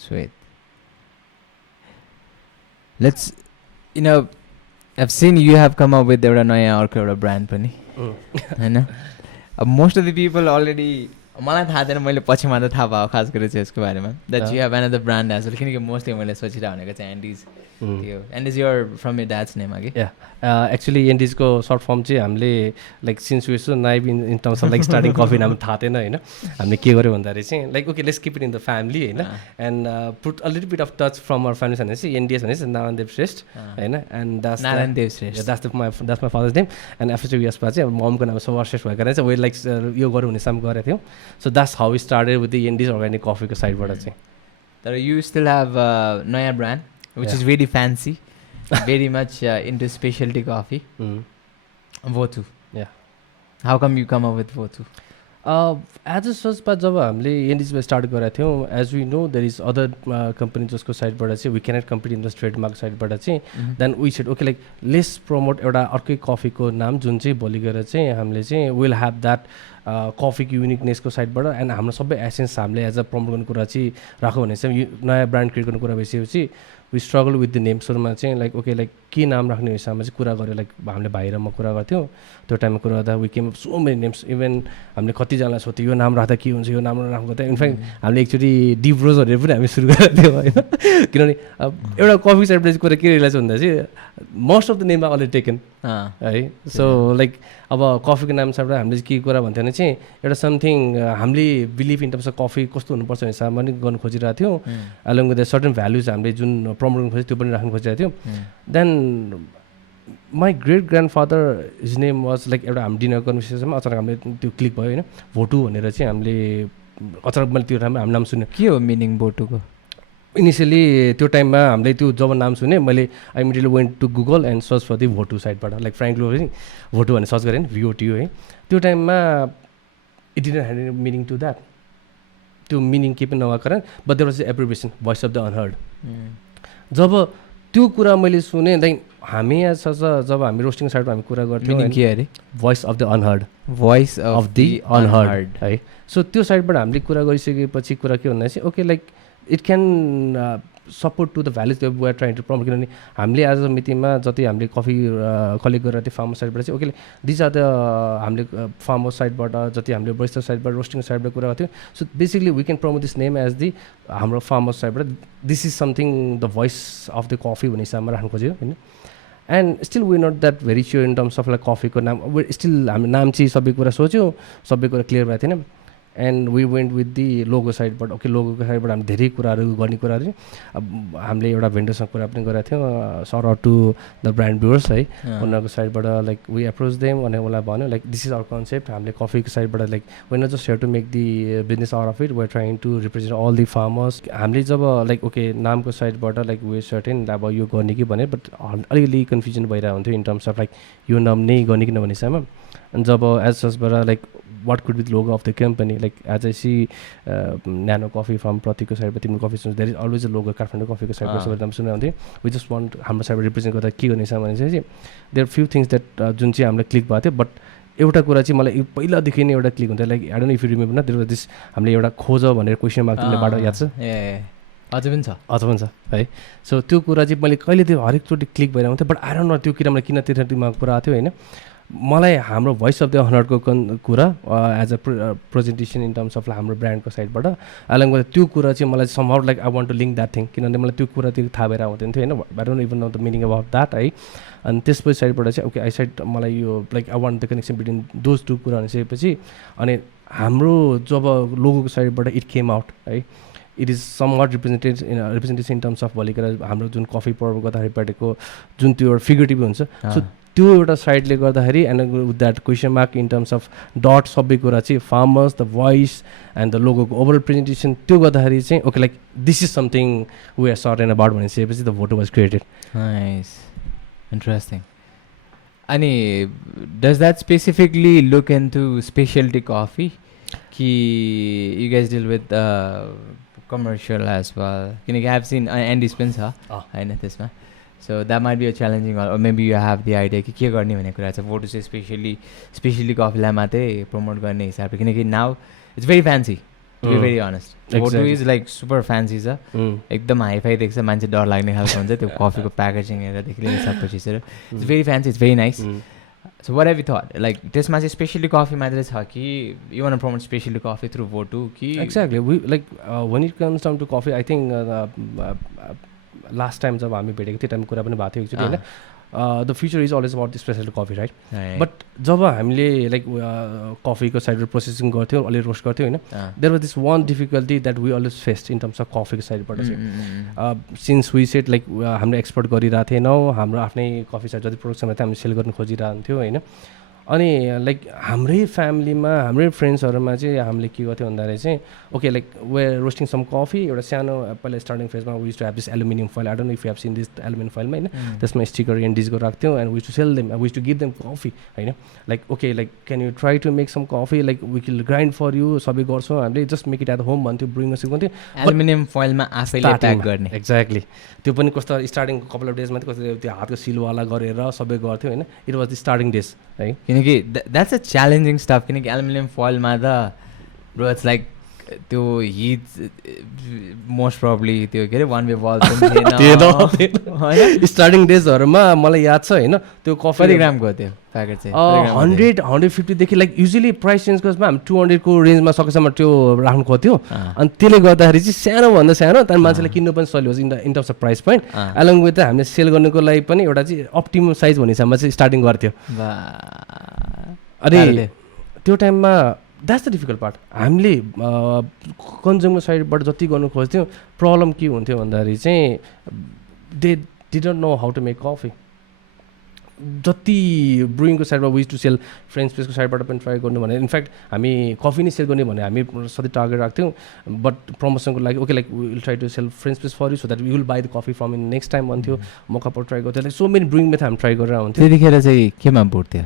Sweet. Let's, you know, I've seen you have come up with एउटा नयाँ अर्को एउटा ब्रान्ड पनि हैन. अब most of the people already मलाई थाहा थिएन, मैले पछिमा त थाहा भयो खास गरेर चाहिँ यसको बारेमा that you have another brand as well. किनकि मोस्टली मैले सोचिरहेको भनेको चाहिँ एन्डिज थियो. Andes you're from your dad's name अघि. एक्चुली एन्डिजको सर्ट फर्म चाहिँ हामीले like since we so naive in terms of like starting coffee नाम थाहा थिएन होइन. हामीले के गर्यो भन्दाखेरि चाहिँ like okay let's keep it in the family होइन, and put a little bit of touch from our family भनेपछि एनडिएस भनेपछि नारायण देव श्रेष्ठ होइन. And Narayan Dev Shrestha that's my father's name. And after यसमा चाहिँ ममको नाम सवार श्रेष्ठ भएको चाहिँ वे लाइक यो गरौँ हुने साम गरेको थियौँ. So that's how we started with the Andes organic कफीको साइडबाट चाहिँ. तर यु स्टिल हेभ नयाँ brand which is very fancy, very much into specialty coffee. VOTU. Yeah. How come you come up with VOTU? As a सचमा जब हामीले एन्डिजमा start गरेका थियौँ, as we know there is other company जसको साइडबाट चाहिँ we cannot compete in the trademark साइडबाट चाहिँ then we said okay like let's promote एउटा अर्कै कफीको नाम जुन चाहिँ भोलि गएर चाहिँ हामीले चाहिँ विल ह्याभ द्याट कफीको युनिकनेसको साइडबाट. एन्ड हाम्रो सबै एसेन्स हामीले एज अ प्रमोट गर्ने कुरा चाहिँ राख्यो भने चाहिँ नयाँ ब्रान्ड क्रिएट गर्ने कुरा भइसकेपछि we struggle with the name. सुरुमा चाहिँ लाइक ओके लाइक के नाम राख्ने हिसाबमा चाहिँ कुरा गऱ्यो. लाइक हामीले भाइरमा कुरा गर्थ्यौँ त्यो टाइममा कुरा गर्दा we came so many names. Even हामीले कतिजनालाई सोध्थ्यो यो नाम राख्दा के हुन्छ, यो नाम राख्नु त. इनफ्याक्ट हामीले एकचोटि डिप रोजहरू पनि हामी सुरु गरेको थियौँ होइन. किनभने एउटा कफी साइडबाट कुरा के रहेछ भन्दा चाहिँ most of the name are already taken है. सो लाइक अब कफीको नाम साइडबाट हामीले के कुरा भन्थ्यो भने चाहिँ एउटा समथिङ हामीले believe in terms of coffee कस्तो हुनुपर्छ भन्ने हिसाबमा पनि गर्नु खोजिरहेको थियौँ. Along with the certain values हामीले जुन प्रमोट गर्नु खोज्यो त्यो पनि राख्नु खोजिरहेको थियौँ. Then my great grand father his name was like एउटा हामी डिनर गर्नु विशेषमा अचानक हामीले त्यो क्लिक भयो होइन. भोटु भनेर चाहिँ हामीले अचानक मैले त्यो राम्रो हाम्रो नाम सुन्यो. के हो मिनिङ भोटुको? इनिसियली त्यो टाइममा हामीले त्यो जब नाम सुने मैले I immediately went to Google and search for the VOTU साइडबाट. लाइक फ्रेङ्कली भोटु भनेर सर्च गरेँ VOTU है. त्यो टाइममा it didn't have meaning to that. त्यो मिनिङ केही पनि नभएको कारण but there was abbreviation voice of the unheard. जब त्यो कुरा मैले सुने लाइक हामी जब हामी रोस्टिङ साइडमा हामी कुरा गर्थ्यौँ के अरे voice of the unheard, voice of the unheard है. सो त्यो साइडबाट हामीले कुरा गरिसकेपछि कुरा के भन्दा चाहिँ okay like it can support to the values we are trying to promote. किनभने हामीले आज मितिमा जति हामीले कफी कलेक्ट गरेर त्यो फार्मर साइडबाट चाहिँ ओके दिज आर द हामीले फार्मर साइडबाट जति हामीले बरिस्टा साइडबाट रोस्टिङ साइडबाट कुरा गर्थ्यौँ. So basically we can promote this name as the हाम्रो फार्मर साइडबाट this is something the voice of the coffee भन्ने हिसाबमा राख्नु खोज्यो होइन. And still we not that very sure in terms of like कफीको नाम. स्टिल हामीले नाम चाहिँ सबै कुरा सोच्यौँ, सबै कुरा क्लियर भएको थिएन. And we went with the logo साइडबाट. ओके लोगोको साइडबाट हामी धेरै कुराहरू गर्ने कुराहरू अब हामीले एउटा भेन्डरसँग कुरा पनि गरेको थियौँ. Sort out to the brand brewers है. उनीहरूको साइडबाट लाइक वी एप्रोच देम अनि उसलाई भन्यो like this is our concept. हामीले कफीको साइडबाट like we not just here to make the business out of it, we are trying to represent all the farmers. हामीले जब लाइक ओके नामको साइडबाट लाइक वे सर्टेन अब यो गर्ने कि भने बट अलिअलि कन्फ्युजन भइरहेको हुन्थ्यो इन टर्म्स अफ लाइक यो नाम नै गर्ने कि नभने हिसाबमा. अनि जब एज सचबाट like what could be the logo of the company, like as I see Nano Coffee from Pratiko side, but Coffee, so there is always a logo Kathmandu Coffee side. So we just want हाम्रो side represent गर्दा के गर्ने सामान चाहिँ there are few things that जुन चाहिँ हामीलाई click भएको थियो. बट एउटा कुरा चाहिँ मलाई पहिलादेखि नै एउटा क्लिक हुन्थ्यो. Like I don't know if you remember न देयर वाज दिस हामीले एउटा खोज भनेर क्वेसन मार्क तिमीले बाटो याद छ? अझ पनि छ है. सो त्यो कुरा चाहिँ मैले कहिले त्यो हरेकचोटि क्लिक भइरहेको थियो. बट आई डोन्ट नो त्यो कुरा मलाई किन त्यो दिमागमा कुरा आएको थियो होइन. मलाई हाम्रो भोइस अफ द अनहर्डको कुरा as a presentation in terms of हाम्रो ब्रान्डको साइडबाट अलङ गर्दा त्यो कुरा चाहिँ मलाई somehow like I want to link that thing. किनभने मलाई त्यो कुरा त्यो थाहा भएर आउँदैन थियो होइन. I don't even know the meaning about that है. अनि त्यसपछि साइडबाट चाहिँ ओके आई साइड मलाई यो like I want the connection between those two कुरा भनिसकेपछि अनि हाम्रो जब लोगोको साइडबाट इट केम आउट है. It is somewhat representation in terms of भोलिको हाम्रो जुन कफी पर्व गर्दाखेरिपट्टिको जुन त्यो एउटा फिगरेटिभ हुन्छ. सो त्यो एउटा साइडले गर्दाखेरि and with that question mark in terms of dot सबै कुरा चाहिँ farmers the voice and the लोगोको ओभरअल प्रेजेन्टेसन त्यो गर्दाखेरि चाहिँ okay like this is something we are sort and about भनिसकेपछि the VOTU was created. Nice, interesting. अनि does that specifically look into speciality coffee कि you guys deal with commercial as well? किनकि I have seen Andes पनि छ होइन त्यसमा. So that might be a challenging, or maybe you have the idea कि के गर्ने भन्ने कुरा छ. VOTU चाहिँ स्पेसली कफीलाई मात्रै प्रमोट गर्ने हिसाबले किनकि now it's very fancy to be very honest. VOTU is like super fancy छ एकदम हाई फाई देख्छ मान्छे डर लाग्ने खालको हुन्छ त्यो कफीको प्याकेजिङ हेर्दादेखि लिएर सब पछि it's very fancy it's very nice so what have you thought like त्यसमा चाहिँ स्पेसली कफी मात्रै छ कि you want promote specialty coffee through VOTU कि exactly we like when it comes down to coffee I think last time जब हामी भेटेको त्यो टाइम कुरा पनि भएको थियो एकचोटि होइन the future is always about specialty coffee right but जब हामीले लाइक कफीको साइडबाट प्रोसेसिङ गर्थ्यौँ अलि रोस्ट गर्थ्यौँ होइन there was this one difficulty that we always faced in terms of कफीको साइडबाट चाहिँ सिन्स वी सेट लाइक हामीले एक्सपोर्ट गरिरहेको थिएनौँ हाम्रो आफ्नै कफी साइड जति प्रोडक्सन थियो हामीले सेल गर्न खोजिरहन्थ्यौँ होइन अनि लाइक हाम्रै फ्यामिलीमा हाम्रै फ्रेन्ड्सहरूमा चाहिँ हामीले के गर्थ्यौँ भन्दाखेरि चाहिँ okay like where roasting some coffee एउटा सानो पहिला स्टार्टिङ फेजमा we to have this aluminium foil I don't know if you have seen this aluminium फोइलमा होइन त्यसमा स्टिकर एन्डिजको राख्थ्यौँ and we to sell them we to give them coffee होइन like okay like can you try to make some coffee like we will grind for you सबै गर्छौँ हामीले just make it at home भन्थ्यो brewing सिकाउँथ्यो aluminium फोइलमा आफैले pack गर्ने exactly त्यो पनि कस्तो स्टार्टिङ कपाल अफ डेजमा कस्तो त्यो हातको सिलवाला गरेर सबै गर्थ्यो होइन it was the starting days है किनकि द्याट्स अ च्यालेन्जिङ स्टफ किनकि एलुमिनियम फोइलमा त ब्रो इट्स लाइक त्यो हिट मोस्ट प्रब्ली त्यो के अरे वान वे बल स्टार्टिङ डेजहरूमा मलाई याद छ होइन त्यो कफी ग्रामको थियो प्याकेट चाहिँ 150देखि लाइक युजली प्राइस रेन्जकोमा हामी 200को रेन्जमा सकेसम्म त्यो राख्नु खोज्थ्यो अनि त्यसले गर्दाखेरि चाहिँ सानोभन्दा सानो त्यहाँदेखि मान्छेले किन्नु पनि सजिलो in terms of price point along with हामीले सेल गर्नुको लागि पनि एउटा चाहिँ अप्टिमम साइज भन्ने हिसाबमा चाहिँ स्टार्टिङ गर्थ्यो अनि त्यो टाइममा द्याट्स द डिफिकल्ट पार्ट हामीले कन्ज्युमर साइडबाट जति गर्नु खोज्थ्यौँ प्रब्लम के हुन्थ्यो भन्दाखेरि चाहिँ they didn't know how to make coffee जति ब्रुइङको साइडमा विज टु सेल फ्रेन्च प्रेसको साइडबाट पनि ट्राई गर्नु भने इनफ्याक्ट हामी कफी नै सेल गर्ने भने हामी सधैँ टार्गेट राख्थ्यौँ बट प्रमोसनको लागि okay like will try to sell French press for you so that we will buy the coffee from in next time भन्थ्यो मौका पर ट्राई गर्थ्यो like so many brewing method हामी ट्राई गरेर हुन्थ्यो त्यतिखेर चाहिँ केमा बुट्थ्यो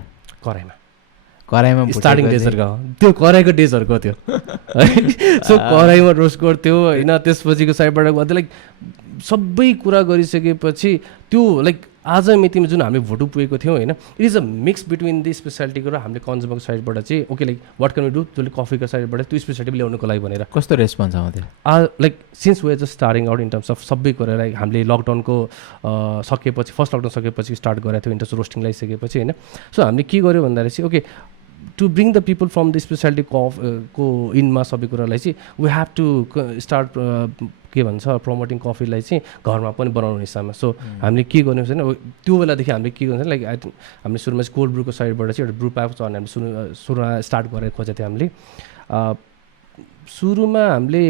कराईमा स्टार्टिङ डेजहरूको त्यो कराईको डेजहरूको थियो सो कराईमा रोस्ट गर्थ्यो होइन त्यसपछिको साइडबाट गर्थ्यो लाइक सबै कुरा गरिसकेपछि त्यो लाइक आज मितिमा जुन हामीले भोटु पुगेको थियौँ होइन it is a mix between the स्पेसालिटीको र हामीले कन्ज्युमरको साइडबाट चाहिँ okay like what can we do जसले कफीको साइडबाट त्यो स्पेसालिटी ल्याउनुको लागि भनेर कस्तो रेस्पोन्स आउँथ्यो like since way just starting out in terms of सबै कुरा लाइक हामीले लकडाउनको सकेपछि फर्स्ट लकडाउन सकेपछि स्टार्ट गरेको थियो इन टर्म्स रोस्टिङ लगाइसकेपछि होइन सो हामीले के गर्यो भन्दाखेरि चाहिँ okay to bring the people from the speciality को इनमा सबै कुरालाई चाहिँ वी हेभ टु स्टार्ट के भन्छ प्रमोटिङ कफीलाई चाहिँ घरमा पनि बनाउने हिसाबमा सो हामीले के गर्नु छैन त्यो बेलादेखि हामीले के गर्नु लाइक हामीले सुरुमा चाहिँ कोल्ड ब्रुको साइडबाट चाहिँ एउटा ब्रु प्याक छ भने हामीले सुरुमा स्टार्ट गरेर खोजेको थियौँ हामीले सुरुमा हामीले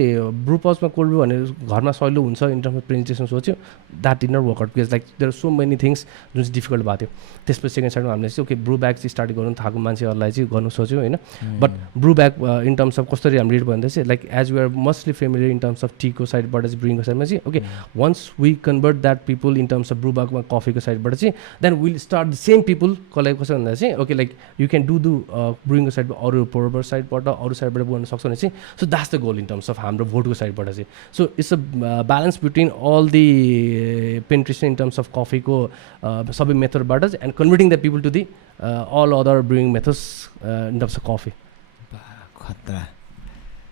ब्रु पाउचमा कोल्ड ब्रु भनेर घरमा सजिलो हुन्छ इन टर्म्स अफ प्रेजेन्टेसन सोच्यो that did not work out because like there are so many things जुन चाहिँ डिफिकल्ट भएको थियो त्यसपछि सेकेन्ड साइडमा हामीले चाहिँ ओके ब्रु ब्याग चाहिँ स्टार्ट गर्नु थाएको मान्छेहरूलाई चाहिँ गर्नु सोच्यो होइन बट ब्रु ब्याग इन टर्म्स अफ कसरी हामीले रिड भन्दा चाहिँ like as we are mostly familiar in terms of टीको साइडबाट चाहिँ ब्रुइङको साइडमा चाहिँ okay once we convert that people in terms of brew ब्यागमा कफीको साइडबाट चाहिँ then will start the same people कसलाई कसो भन्दा चाहिँ okay like you can do ब्रुइङको साइडबाट अरू पोरबर साइडबाट अरू साइडबाट गर्न सक्छ भने चाहिँ so that's the goal in terms of हाम्रो भोटको साइडबाट चाहिँ so it's a balance between all the penetration in terms of कफीको सबै मेथडबाट and converting the people to the all other brewing methods in terms of coffee खतरा